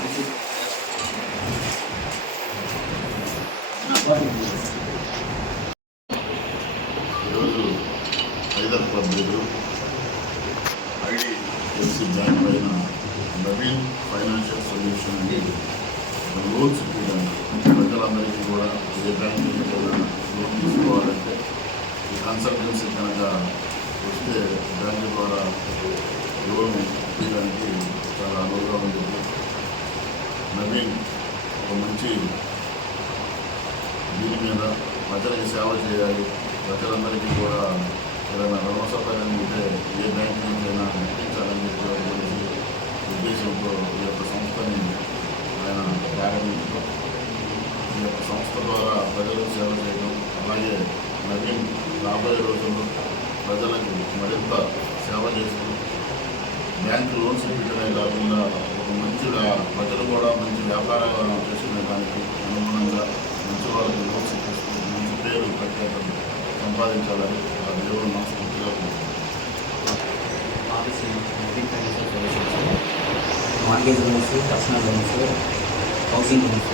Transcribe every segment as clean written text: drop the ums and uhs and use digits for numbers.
ఈరోజు either club ఎదురు IDFC bank పైన నవీన్ ఫైనాన్షియల్ సొల్యూషన్ అని లోన్స్ ఇవ్వడానికి ప్రజలందరికీ కూడా ఏ బ్యాంక్ నుంచి లోన్ తీసుకోవాలంటే ఈ కన్సల్టెన్సీ కనుక వస్తే బ్యాంక్ ద్వారా లోన్ ఇవ్వడానికి చాలా అనువుగా ఉంటుంది. నవీన్ ఒక మంచి దీని మీద ప్రజలకు సేవ చేయాలి, ప్రజలందరికీ కూడా ఏదైనా రుణ సౌకర్యం ఉంటే ఏ బ్యాంక్ నుంచి అయినా ఇప్పించాలని చెప్పి ఉద్దేశంతో ఈ యొక్క సంస్థని ఆయన ప్రారంభించడం, ఈ యొక్క సంస్థ ద్వారా ప్రజలకు సేవ చేయడం, అలాగే నవీన్ రాబోయే రోజుల్లో ప్రజలకు మరింత సేవ చేస్తూ బ్యాంకు లోన్స్ ఇవ్వడమే కాకుండా ఒక మంచిగా ప్రజలు కూడా మంచి వ్యాపారాలు చేసుకునే దానికి అనుగుణంగా మంచి వాళ్ళకి లోన్స్ ఇప్పిస్తూ మంచి పేరు ప్రత్యేకత సంపాదించాలని ఆ దేవుడు మనస్ఫూర్తిగా mortgage loans, personal loans, housing loans,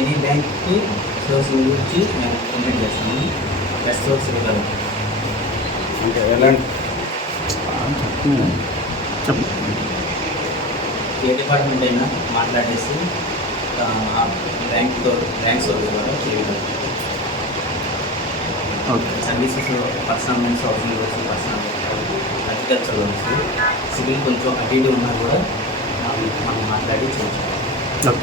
any బ్యాంక్కి సోర్సింగ్ గురించి మేము కంప్లీట్ చేస్తాము. బెస్ట్ సోర్స్ ఇవ్వగలం అంటే ఎలాంటి ఏ డిపార్ట్మెంట్ అయినా మాట్లాడేసి బ్యాంక్ సోర్స్ ద్వారా చేయగలం. Services, personal loans, housing loans, personal agriculture loans, civil కొంచెం అటు ఇటు ఉన్నా కూడా మనం మాట్లాడి చేయించాలి.